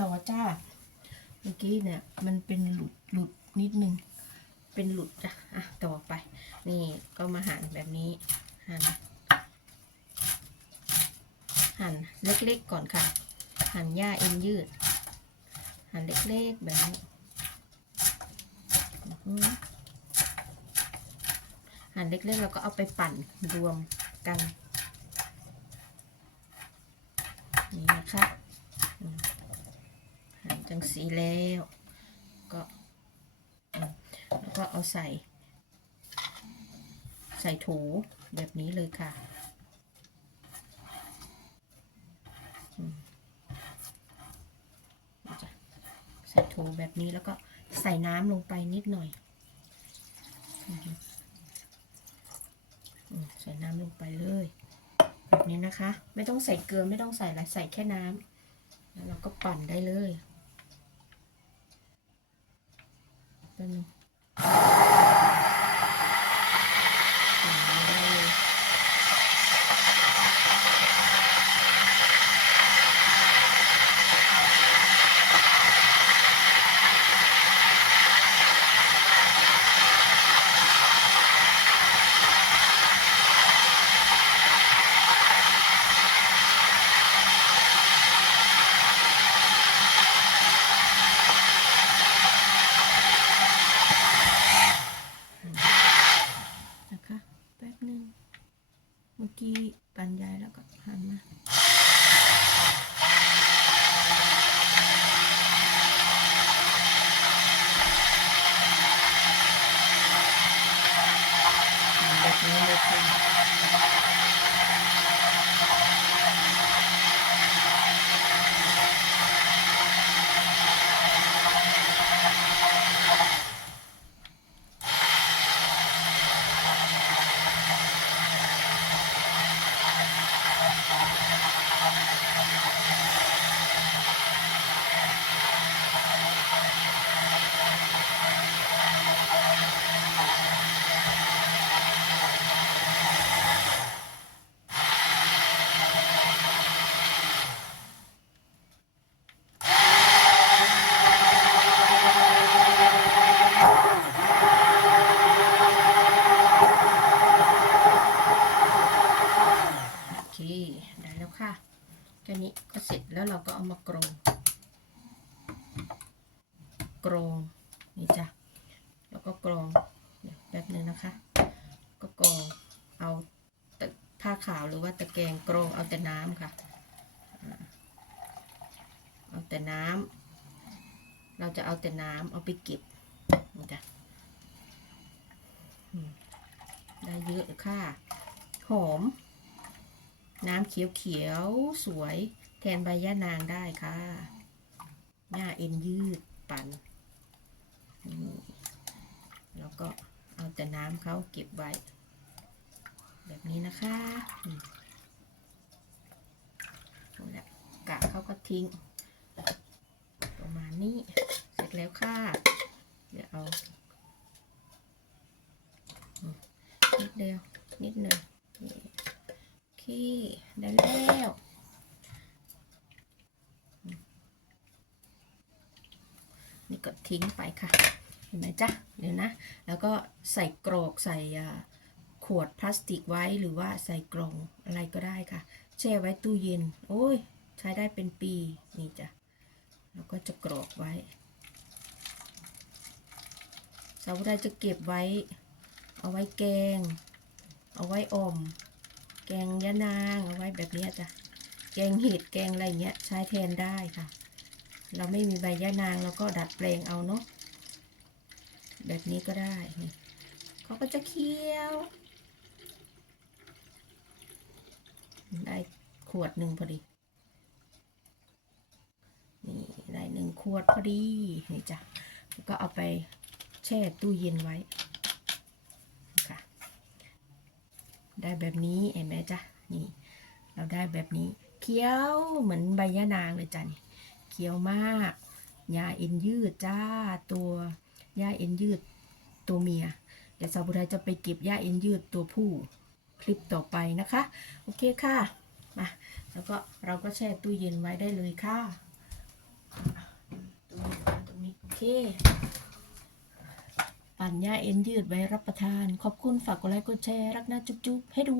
ต่อจ้า เมื่อกี้เนี่ย มันเป็นหลุดหลุดนิดนึง เป็นหลุดจ้ะอะต่อไป นี่ก็มาหั่นแบบนี้ หั่น หั่นเล็กๆก่อนค่ะ หั่นหญ้าเอ็นยืด หั่นเล็กๆแบบนี้หั่นเล็กๆแล้วก็เอาไปปั่นรวมกัน นี่นะคะ จังสีแล้ว ก็แล้วก็เอาใส่ ใส่ถูแบบนี้เลยค่ะใส่ถุงแบบนี้แล้วก็ใส่น้ำลงไปนิดหน่อยใส่น้ำลงไปเลย แบบนี้นะคะ ไม่ต้องใส่เกลือไม่ต้องใส่อะไรใส่แค่น้ำแล้วเราก็ปั่นได้เลย แป๊บนึงปั่นได้เลย นะคะแป๊บหนึ่ง กี้บรรยายแล้วก็หันมาแบบนี้เลยค่ะโอเค ได้แล้วค่ะแค่นี้ก็ เราก็เอามากรองกรองนี่จ้ะแล้วก็กรองเดี๋ยวแป๊บนึงนะคะ ก็กรองเอาผ้าขาวหรือว่าตะแกรงกรองเอาแต่น้ำค่ะเอาแต่น้ำเราจะเอาแต่น้ำเอาไปเก็บนี่จ้ะได้เยอะค่ะ หอม น้ำเขียวๆสวย นใบย่านางได้ค่ะหญ้าเอ็นยืดปันนี่แล้วก็เอาแต่น้ำเขาเก็บไว้ แบบนี้นะคะนั่แหละกะเขาก็ทิ้ง ประมาณนี้ เสร็จแล้วค่ะ เดี๋ยวเอาอืมนิดเดียว นิดหนึ่งนี่ โอเค ได้แล้วอืมนี่ ก็ทิ้งไปค่ะ เห็นไหมจ๊ะเดี๋ยวนะ แล้วก็ใส่กรอกใส่ขวดพลาสติกไว้หรือว่าใส่กล่องอะไรก็ได้ค่ะ แช่ไว้ตู้เย็น โอ้ย ใช้ได้เป็นปีนี่จ้ะแล้วก็จะกรอกไว้สาวใดจะเก็บไว้ เอาไว้แกง เอาไว้อม แกงยะนาง เอาไว้แบบนี้จ้ะ แกงเห็ดแกงอะไรเงี้ยใช้แทนได้ค่ะ เราไม่มีใบยะนางเราก็ดัดแปลงเอาเนาะแบบนี้ก็ได้นี่เขาก็จะเคี้ยว ได้ขวดหนึ่งพอดีนี่ได้หนึ่งขวดพอดีนี่จ้ะก็เอาไปแช่ตู้เย็นไว้ค่ะได้แบบนี้เห็นไหมจ๊ะนี่ เราได้แบบนี้เคี้ยวเหมือนใบยะนางเลยจ้ะนี่ เคี้ยวมาก ยาเอ็นยืดจ้าตัวยาเอ็นยืดตัวเมีย เดี๋ยวสาวบุไทยจะไปเก็บยาเอ็นยืดตัวผู้คลิปต่อไปนะคะ โอเคค่ะมาแล้วก็เราก็แช่ตู้เย็นไว้ได้เลยค่ะตรงนี้ตรงนี้โอเคปั่นหญ้าเอ็นยืดไว้รับประทาน ขอบคุณฝากกดไลค์กดแชร์รักนะจุ๊บๆให้ดู